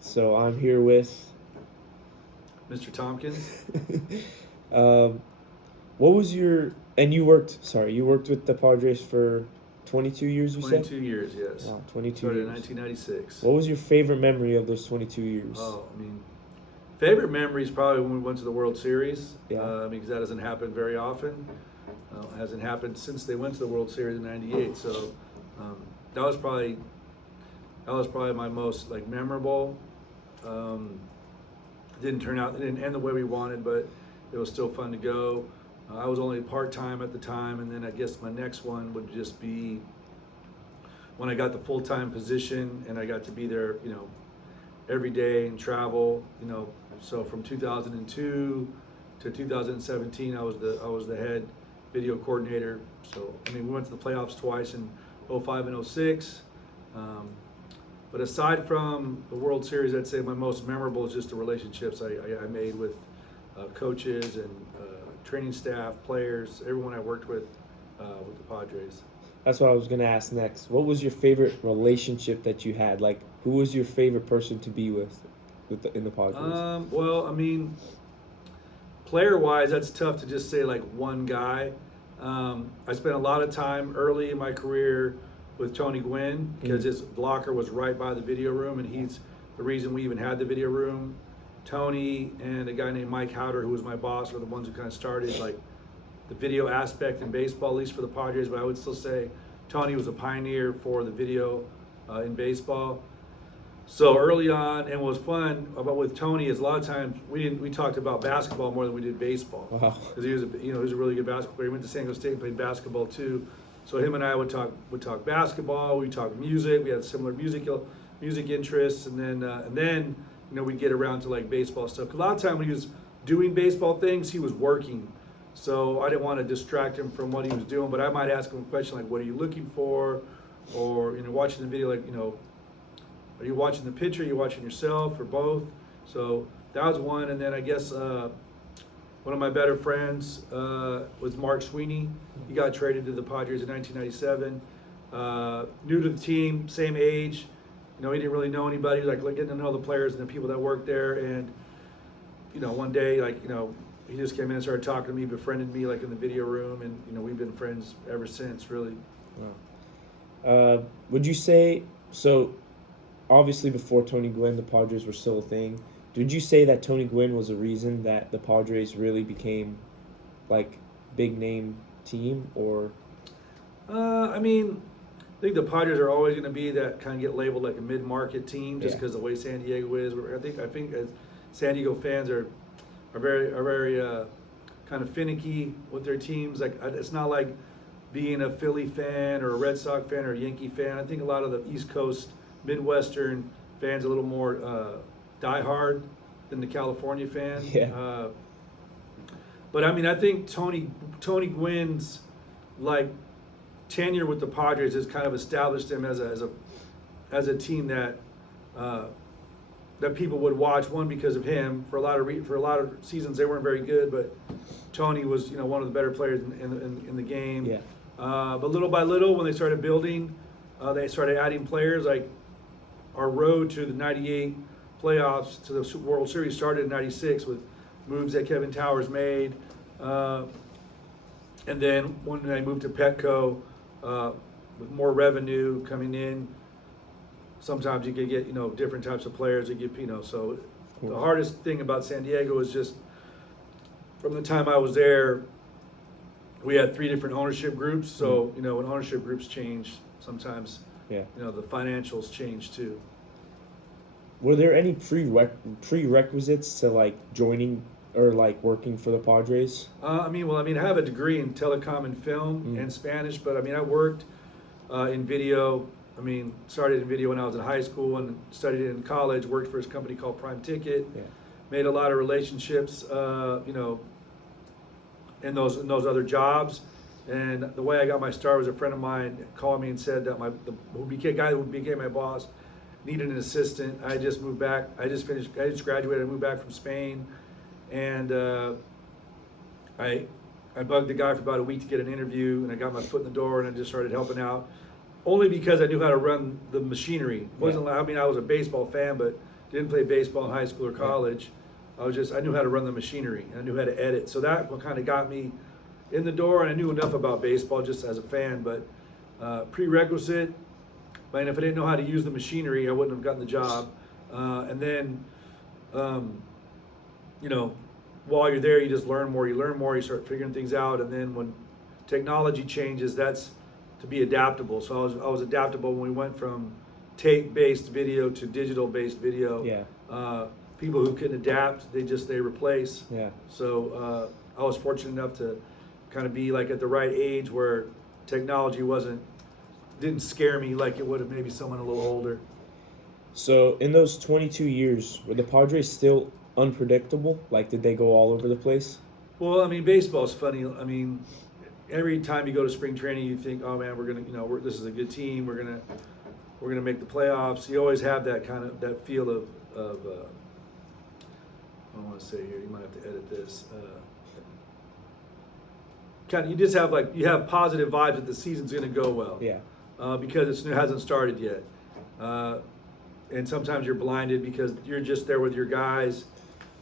So I'm here with. Mr. Tompkins. um, what was your and you worked? Sorry, you worked with the Padres for 22 years. You said. 22 years, yes. Wow, 22 Started in years. 1996. What was your favorite memory of those 22 years? Favorite memory is probably when we went to the World Series. Yeah. Because that doesn't happen very often. Hasn't happened since they went to the World Series in '98. So that was probably my most memorable. It didn't end the way we wanted, but it was still fun to go. I was only part-time at the time, and then I guess my next one would just be when I got the full-time position and I got to be there, every day and travel, So from 2002 to 2017, I was the head video coordinator. So we went to the playoffs twice in '05 and '06. But aside from the World Series, I'd say my most memorable is just the relationships I made with coaches and training staff, players, everyone I worked with the Padres. That's what I was gonna ask next. What was your favorite relationship that you had? Like, who was your favorite person to be with in the Padres? Player-wise, that's tough to just say one guy. I spent a lot of time early in my career with Tony Gwynn because his locker was right by the video room, and he's the reason we even had the video room. Tony and a guy named Mike Howder, who was my boss, were the ones who kind of started the video aspect in baseball, at least for the Padres. But I would still say Tony was a pioneer for the video in baseball. So early on, and what was fun about with Tony is a lot of times we talked about basketball more than we did baseball. Wow. Because he was he was a really good basketball player. He went to San Diego State and played basketball too. So him and I would talk basketball. We talk music. We had similar music interests, and then we'd get around to baseball stuff. 'Cause a lot of time when he was doing baseball things, he was working. So I didn't want to distract him from what he was doing, but I might ask him a question like, "What are you looking for?" Or watching the video, are you watching the pitcher? Are you watching yourself, or both? So that was one, and then I guess one of my better friends was Mark Sweeney. He got traded to the Padres in 1997. New to the team, same age. He didn't really know anybody. Getting to know the players and the people that worked there. And one day, he just came in and started talking to me, befriended me in the video room, and we've been friends ever since. Really. Wow. Would you say so? Obviously, before Tony Gwynn, the Padres were still a thing. Would you say that Tony Gwynn was a reason that the Padres really became big name team, or? I think the Padres are always going to be that kind of get labeled like a mid-market team just because the way San Diego is. I think as San Diego fans are very kind of finicky with their teams. It's not like being a Philly fan or a Red Sox fan or a Yankee fan. I think a lot of the East Coast, Midwestern fans are a little more diehard than the California fan. Yeah. But I think Tony Gwynn's tenure with the Padres has kind of established him as a team that that people would watch. One, because of him. For a lot of seasons they weren't very good, but Tony was one of the better players in the game. Yeah. But little by little, when they started building, they started adding players. Our road to the '98 playoffs to the Super World Series started in '96 with moves that Kevin Towers made, and then when they moved to Petco, with more revenue coming in, sometimes you could get different types of players. So the hardest thing about San Diego is just from the time I was there, we had 3 different ownership groups. So when ownership groups change, sometimes the financials change too. Were there any prerequisites to joining or working for the Padres? I have a degree in telecom and film and Spanish, but I worked in video. Started in video when I was in high school and studied it in college. Worked for this company called Prime Ticket. Yeah. Made a lot of relationships, in those other jobs. And the way I got my start was a friend of mine called me and said that the guy who became my boss needed an assistant. I just moved back. I just graduated. I moved back from Spain, and I bugged the guy for about a week to get an interview, and I got my foot in the door, and I just started helping out. Only because I knew how to run the machinery. It wasn't I was a baseball fan, but didn't play baseball in high school or college. I knew how to run the machinery. I knew how to edit. So that what kind of got me in the door, and I knew enough about baseball just as a fan. But prerequisite, I mean, if I didn't know how to use the machinery, I wouldn't have gotten the job. And then, you know, while you're there, you just learn more. You learn more. You start figuring things out. And then when technology changes, that's to be adaptable. So I was adaptable when we went from tape-based video to digital-based video. Yeah. People who couldn't adapt, they replace. Yeah. So I was fortunate enough to kind of be like at the right age where technology didn't scare me like it would have maybe someone a little older. So in those 22 years, were the Padres still unpredictable? Like, did they go all over the place? Well, I mean, baseball's funny. I mean, every time you go to spring training, you think, oh man, we're gonna, this is a good team. We're gonna make the playoffs. You always have that kind of that feel of I don't want to say here. You might have to edit this. You just have you have positive vibes that the season's gonna go well. Yeah. Because it hasn't started yet. And sometimes you're blinded because you're just there with your guys.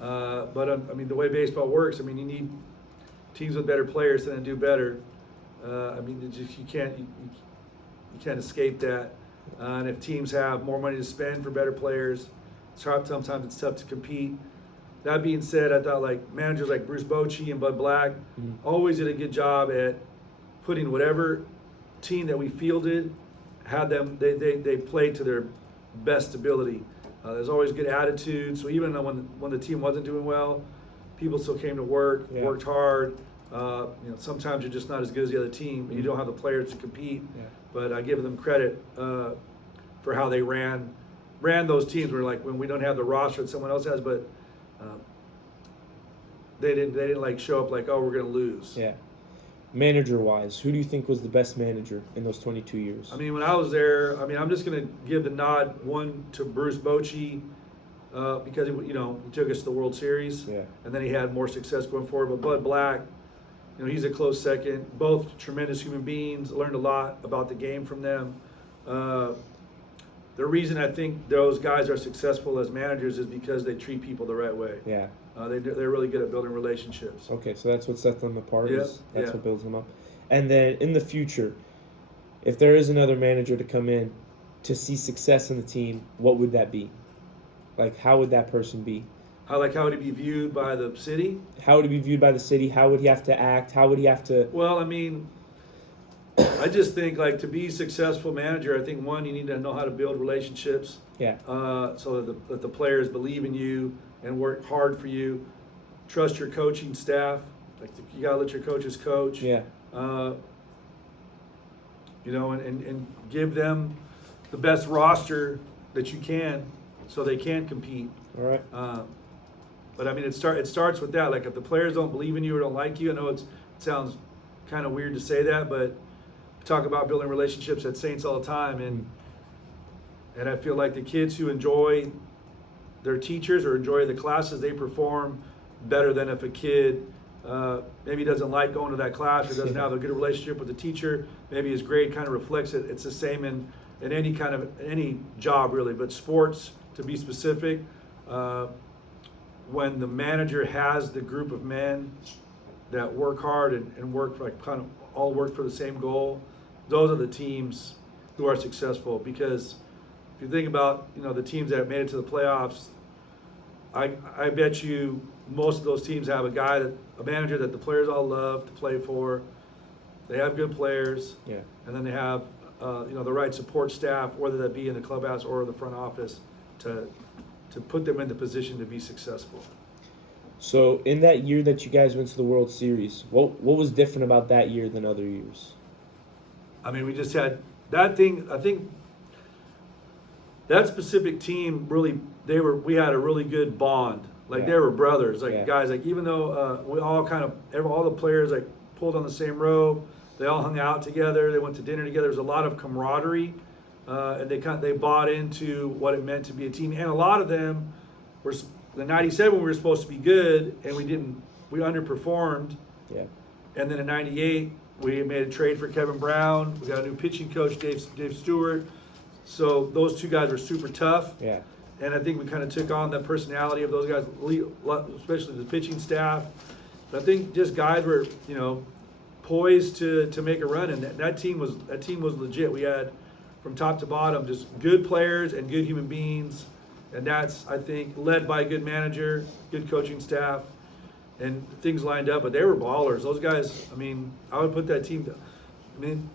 But I mean, the way baseball works, I mean, you need teams with better players to do better. I mean, you can't escape that. And if teams have more money to spend for better players, sometimes it's tough to compete. That being said, I thought managers like Bruce Bochy and Bud Black always did a good job at putting whatever team that we fielded, had them, they played to their best ability. There's always good attitude. So even when the team wasn't doing well, people still came to work, worked hard. Sometimes you're just not as good as the other team, and you don't have the players to compete. Yeah. But I give them credit for how they ran those teams. Where when we don't have the roster that someone else has, but they didn't show up oh, we're gonna lose. Yeah. Manager-wise, who do you think was the best manager in those 22 years? I mean, when I was there, I'm just going to give the nod one to Bruce Bochy because he took us to the World Series, and then he had more success going forward. But Bud Black, he's a close second. Both tremendous human beings. Learned a lot about the game from them. The reason I think those guys are successful as managers is because they treat people the right way. Yeah. They're really good at building relationships. Okay, so that's what sets them apart. That's yeah. what builds them up. And then in the future, if there is another manager to come in to see success in the team, what would that be? How would that person be? How would he be viewed by the city? How would he be viewed by the city? How would he have to act? How would he have to? Well, I mean, I just think to be a successful manager, I think one, you need to know how to build relationships. Yeah. So that the players believe in you and work hard for you. Trust your coaching staff. You gotta let your coaches coach. Yeah. And give them the best roster that you can, so they can compete. All right. But I mean, it starts with that. If the players don't believe in you or don't like you, I know it sounds kind of weird to say that, but we talk about building relationships at Saints all the time, and I feel like the kids who enjoy their teachers or enjoy the classes, they perform better than if a kid maybe doesn't like going to that class or doesn't have a good relationship with the teacher. Maybe his grade kind of reflects it. It's the same in any job really, but sports, to be specific, when the manager has the group of men that work hard and work all work for the same goal, those are the teams who are successful. Because if you think about the teams that made it to the playoffs, I bet you most of those teams have a manager that the players all love to play for. They have good players, and then they have the right support staff, whether that be in the clubhouse or the front office, to put them in the position to be successful. So in that year that you guys went to the World Series, what was different about that year than other years? I mean, we just had that thing. I think that specific team really, we had a really good bond. They were brothers, guys. Even though we all all the players pulled on the same rope, they all hung out together. They went to dinner together. There was a lot of camaraderie, and they bought into what it meant to be a team. And a lot of them were. In '97 we were supposed to be good, and we underperformed. Yeah. And then in '98 we made a trade for Kevin Brown. We got a new pitching coach, Dave Stewart. So those two guys were super tough. Yeah. and I think we kind of took on the personality of those guys, especially the pitching staff. But I think just guys were, you know, poised to make a run, and that team was legit. We had from top to bottom just good players and good human beings, and that's, I think, led by a good manager, good coaching staff, and things lined up. But they were ballers. Those guys. I mean, I would put that team. I mean,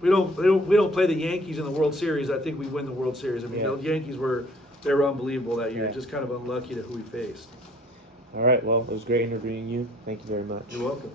we don't play the Yankees in the World Series. I think we win the World Series. I mean, Yeah. the Yankees were unbelievable that year. Yeah. Just kind of unlucky to who we faced. All right. Well, it was great interviewing you. Thank you very much. You're welcome.